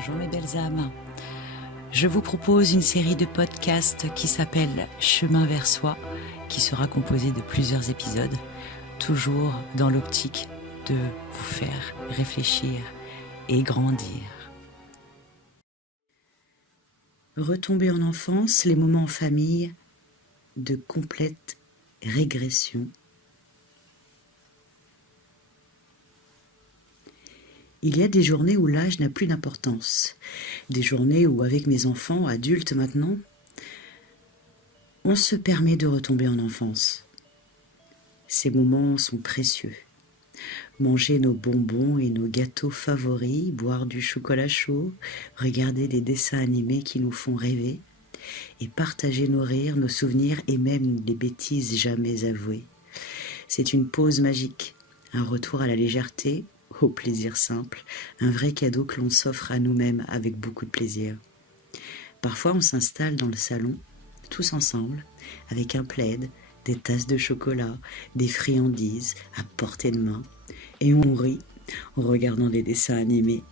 Bonjour mes belles âmes. Je vous propose une série de podcasts qui s'appelle Chemin vers soi, qui sera composée de plusieurs épisodes, toujours dans l'optique de vous faire réfléchir et grandir. Retomber en enfance, les moments en famille de complète régression. Il y a des journées où l'âge n'a plus d'importance, des journées où, avec mes enfants, adultes maintenant, on se permet de retomber en enfance. Ces moments sont précieux. Manger nos bonbons et nos gâteaux favoris, boire du chocolat chaud, regarder des dessins animés qui nous font rêver, et partager nos rires, nos souvenirs et même les bêtises jamais avouées. C'est une pause magique, un retour à la légèreté, au plaisir simple, un vrai cadeau que l'on s'offre à nous-mêmes avec beaucoup de plaisir. Parfois on s'installe dans le salon, tous ensemble, avec un plaid, des tasses de chocolat, des friandises à portée de main, et on rit en regardant des dessins animés.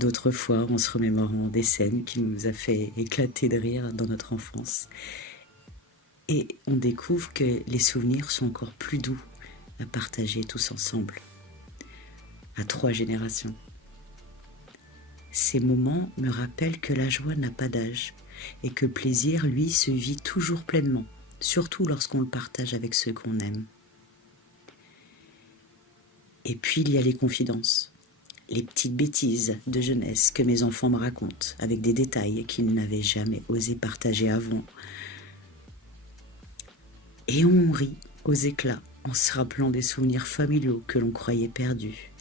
D'autres fois en se remémorant des scènes qui nous a fait éclater de rire dans notre enfance. Et on découvre que les souvenirs sont encore plus doux à partager tous ensemble. À 3 générations. Ces moments me rappellent que la joie n'a pas d'âge et que le plaisir, lui, se vit toujours pleinement, surtout lorsqu'on le partage avec ceux qu'on aime. Et puis il y a les confidences, les petites bêtises de jeunesse que mes enfants me racontent, avec des détails qu'ils n'avaient jamais osé partager avant. Et on rit aux éclats en se rappelant des souvenirs familiaux que l'on croyait perdus.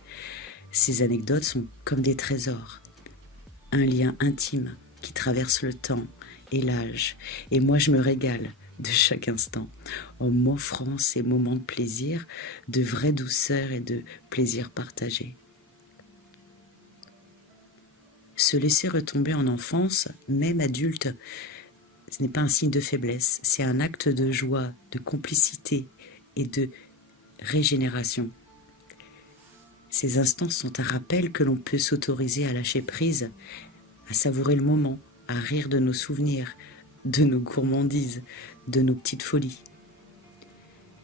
Ces anecdotes sont comme des trésors, un lien intime qui traverse le temps et l'âge. Et moi, je me régale de chaque instant en m'offrant ces moments de plaisir, de vraie douceur et de plaisir partagé. Se laisser retomber en enfance, même adulte, ce n'est pas un signe de faiblesse, c'est un acte de joie, de complicité et de régénération. Ces instants sont un rappel que l'on peut s'autoriser à lâcher prise, à savourer le moment, à rire de nos souvenirs, de nos gourmandises, de nos petites folies.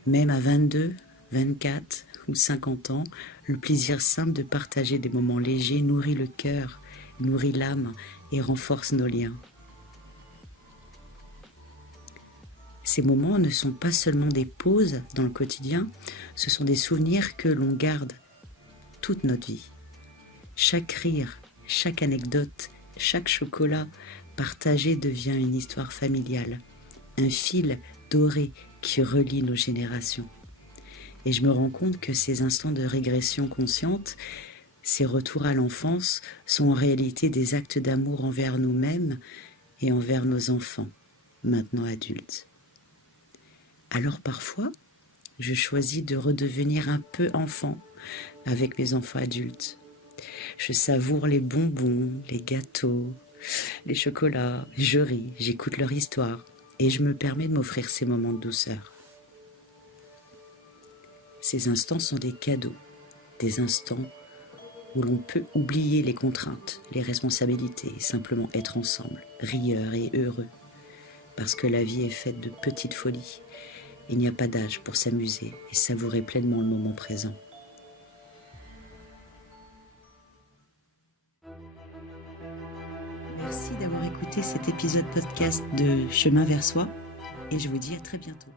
Même à 22, 24 ou 50 ans, le plaisir simple de partager des moments légers nourrit le cœur, nourrit l'âme et renforce nos liens. Ces moments ne sont pas seulement des pauses dans le quotidien, ce sont des souvenirs que l'on garde toute notre vie. Chaque rire, chaque anecdote, chaque chocolat partagé devient une histoire familiale, un fil doré qui relie nos générations. Et je me rends compte que ces instants de régression consciente, ces retours à l'enfance, sont en réalité des actes d'amour envers nous-mêmes et envers nos enfants, maintenant adultes. Alors parfois, je choisis de redevenir un peu enfant avec mes enfants adultes. Je savoure les bonbons, les gâteaux, les chocolats, je ris, j'écoute leur histoire et je me permets de m'offrir ces moments de douceur. Ces instants sont des cadeaux, des instants où l'on peut oublier les contraintes, les responsabilités et simplement être ensemble, rieurs et heureux. Parce que la vie est faite de petites folies. Il n'y a pas d'âge pour s'amuser et savourer pleinement le moment présent. Merci d'avoir écouté cet épisode podcast de Chemin vers soi et je vous dis à très bientôt.